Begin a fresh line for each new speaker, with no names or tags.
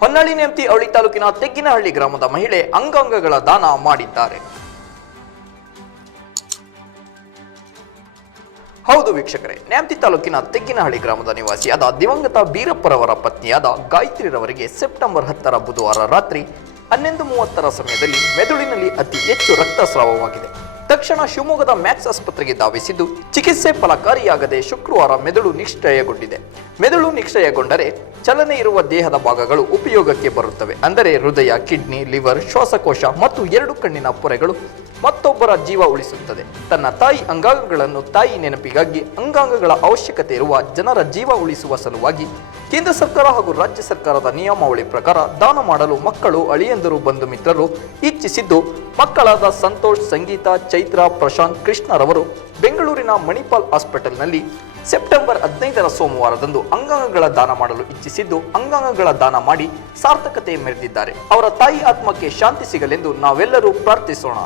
ಹೊನ್ನಳ್ಳಿ ನೇಮತಿ ಅವಳಿ ತಾಲೂಕಿನ ತೆಗ್ಗಿನಹಳ್ಳಿ ಗ್ರಾಮದ ಮಹಿಳೆ ಅಂಗಾಂಗಗಳ ದಾನ ಮಾಡಿದ್ದಾರೆ. ಹೌದು ವೀಕ್ಷಕರೇ ನ್ಯಾಮತಿ ತಾಲೂಕಿನ ತೆಗ್ಗಿನಹಳ್ಳಿ ಗ್ರಾಮದ ನಿವಾಸಿಯಾದ ದಿವಂಗತ ಬೀರಪ್ಪರವರ ಪತ್ನಿಯಾದ ಗಾಯತ್ರಿರವರಿಗೆ ಸೆಪ್ಟೆಂಬರ್ ಹತ್ತರ ಬುಧವಾರ ರಾತ್ರಿ ಹನ್ನೊಂದು ಮೂವತ್ತರ ಸಮಯದಲ್ಲಿ ಮೆದುಳಿನಲ್ಲಿ ಅತಿ ಹೆಚ್ಚು ರಕ್ತಸ್ರಾವವಾಗಿದೆ. ತಕ್ಷಣ ಶಿವಮೊಗ್ಗದ ಮ್ಯಾಕ್ಸ್ ಆಸ್ಪತ್ರೆಗೆ ಧಾವಿಸಿದ್ದು ಚಿಕಿತ್ಸೆ ಫಲಕಾರಿಯಾಗದೆ ಶುಕ್ರವಾರ ಮೆದುಳು ನಿಶ್ಚಯಗೊಂಡಿದೆ. ಮೆದುಳು ನಿಷ್ಕ್ರಿಯಗೊಂಡರೆ ಚಲನೆ ಇರುವ ದೇಹದ ಭಾಗಗಳು ಉಪಯೋಗಕ್ಕೆ ಬರುತ್ತವೆ. ಅಂದರೆ ಹೃದಯ, ಕಿಡ್ನಿ, ಲಿವರ್, ಶ್ವಾಸಕೋಶ ಮತ್ತು ಎರಡು ಕಣ್ಣಿನ ಪೊರೆಗಳು ಮತ್ತೊಬ್ಬರ ಜೀವ ಉಳಿಸುತ್ತದೆ. ತನ್ನ ತಾಯಿ ಅಂಗಾಂಗಗಳನ್ನು ತಾಯಿ ನೆನಪಿಗಾಗಿ ಅಂಗಾಂಗಗಳ ಅವಶ್ಯಕತೆ ಇರುವ ಜನರ ಜೀವ ಉಳಿಸುವ ಸಲುವಾಗಿ ಕೇಂದ್ರ ಸರ್ಕಾರ ಹಾಗೂ ರಾಜ್ಯ ಸರ್ಕಾರದ ನಿಯಮಾವಳಿ ಪ್ರಕಾರ ದಾನ ಮಾಡಲು ಮಕ್ಕಳು ಅಳಿಯಂದರು ಬಂಧು ಮಿತ್ರರು ಇಚ್ಛಿಸಿದ್ದು ಮಕ್ಕಳಾದ ಸಂತೋಷ್, ಸಂಗೀತ, ಚೈತ್ರ, ಪ್ರಶಾಂತ್, ಕೃಷ್ಣರವರು ಬೆಂಗಳೂರಿನ ಮಣಿಪಾಲ್ ಹಾಸ್ಪಿಟಲ್ನಲ್ಲಿ ಸೆಪ್ಟೆಂಬರ್ ಹದಿನೈದರ ಸೋಮವಾರದಂದು ಅಂಗಾಂಗಗಳ ದಾನ ಮಾಡಲು ಇಚ್ಛಿಸಿದ್ದು, ಅಂಗಾಂಗಗಳ ದಾನ ಮಾಡಿ ಸಾರ್ಥಕತೆ ಮೆರೆದಿದ್ದಾರೆ. ಅವರ ತಾಯಿ ಆತ್ಮಕ್ಕೆ ಶಾಂತಿ ಸಿಗಲೆಂದು ನಾವೆಲ್ಲರೂ ಪ್ರಾರ್ಥಿಸೋಣ.